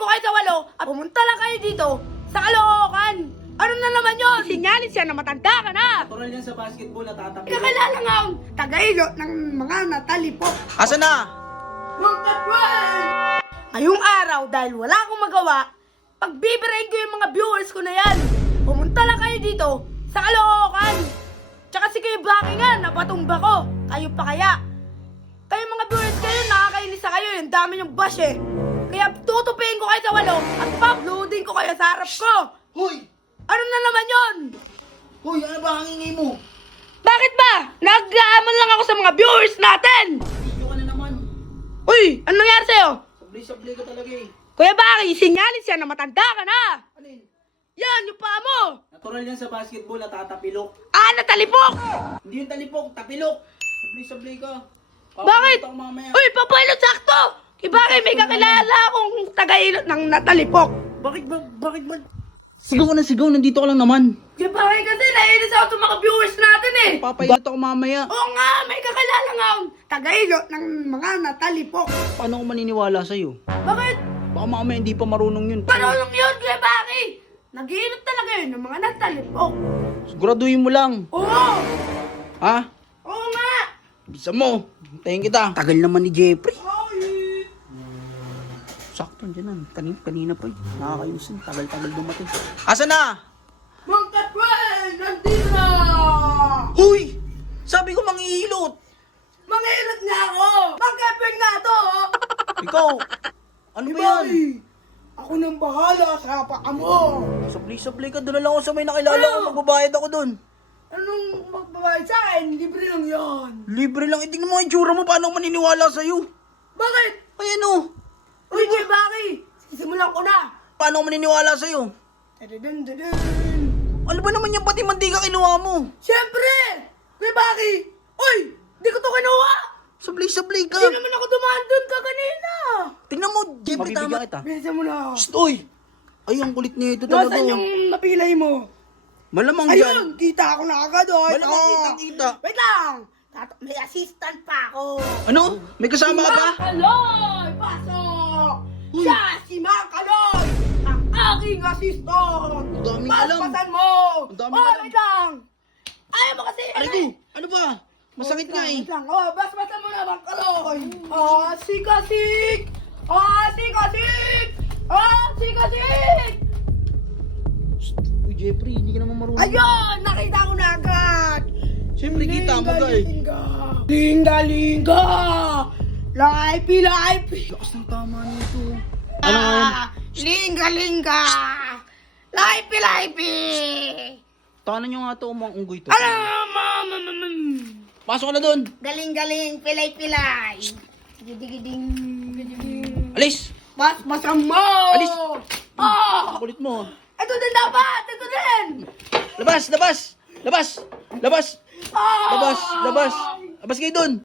ko kayo sa walo at pumunta lang kayo dito sa Caloocan. Ano na naman yun? Sinyalis siya na matanda ka na. Natural yan sa basketball, natatapos. Kakilala nga ang tagailo ng mga natalipok. Asa na? Ngayong araw, dahil wala akong magawa, pagbibirahin ko yung mga viewers ko na yan. Pumunta lang kayo dito sa Caloocan. Tsaka si Kuya Baki nga, napatumba ko. Kayo pa kaya? Kayo mga viewers kayo, nakakainis sa kayo. Yung dami yung bash eh. Kaya tutupiin ko kayo sa walo at pa-uploadin ko kayo sa harap ko. Hoy! Ano na naman yun? Hoy, ano ba ang ingay mo? Bakit ba? Nag-aaman lang ako sa mga viewers natin. Video ka na naman. Uy, ano nangyari sa'yo? Sabli-sabli ka talaga eh. Kuya Baki, sinyalis yan na matanda ka na. Alin? Yan, yung paa mo. Natural yan sa basketball, natatapilok. Ah, natalipok. Hindi yung talipok, tapilok. Sabli-sabli ka. Bakit? Papakita ko mamaya. Uy, papalot sakto. Kuya Baki, may kakilala akong tagailot ng natalipok. Bakit ba? Sigaw ka na sigaw, nandito ka lang naman. Kuya Baki, kasi nainis ako sa mga viewers natin eh. Papayot ako mamaya. Oo nga, may kakilala nga akong tagailot ng mga natalipok. Paano ko maniniwala sa'yo? Bakit? Baka mamaya hindi pa marunong yun. Panulong yun, Kuya Baki. Nag-iilot talaga yun ng mga natalipok. Siguraduhin mo lang. Oo. Ha? Oo nga. Bisa mo. Tayin kita. Tagal naman ni Jeffrey. Ay. Sakto dyan. Kanina pa eh. Nakakayusin. Tagal-tagal dumating. Asa na? Mang Katwel, nandito na. Huy! Sabi ko mangihilot. Mangilot nga ako. Mag-epeng na to. Ikaw. Ano ba yan? Ako nang bahala sa paa mo. Sabli-sabli ka. Doon na lang ako sa may nakilala ko. Magbabayad ako doon. Anong magbabayad sa akin? Libre lang yan. Libre lang. Tingnan mo ang itsura mo. Paano ako maniniwala sa'yo? Bakit? Ayan o. Uy, Kuya Baki. Sisimulan ko na. Paano ako maniniwala sa'yo? Tadadun. Ano ba naman yung pati mantika kinuha mo? Siyempre! Kuya Baki! Uy! Di ko to kinuha! Sabli-sabli ka. Hindi naman ako dumaan doon ka kanina! Tingnan mo, Jeffrey, tama. Bilisan mo na! Shh, oy! Ay, ang kulit nito talaga. Nasaan yung napilay mo? Malamang dyan. Ayun! Kita ko na agad oh! Malamang Ito. kitang-kita. Wait lang! May assistant pa ako! Ano? May kasama ka pa? Mang Kaloy! Pasok! Siya si Mang Kaloy! Ang aking assistant! Ang daming alam. Paspasan mo! Ang daming alam. Wait lang! Ayaw mo kasi! Aray ko! Ano ba? Masakit nga eh. Wait lang. Oh, basbasan mo na, Mang Kaloy! Ah, sikasik! Ah, sikasik! Ah, sikasik! Uy, Jeffrey, hindi ka naman marunong. Ayun! Nakita ko na agad! Siyempre, kita mo ka eh. Linga! Laipi! Lakas ng tama nito. Ano nga yan? Linga! Laipi! Tahanan nyo nga ito, umang unggoy to. Pasok ka na doon. Galing! Pilay! Gidigiding! Alis! Basbasan mo! Alis! Ah! Kulit mo. Ito din dapat! Ito din! Labas! Labas! Labas! Labas! Ah! Labas! Labas! Labas kayo doon!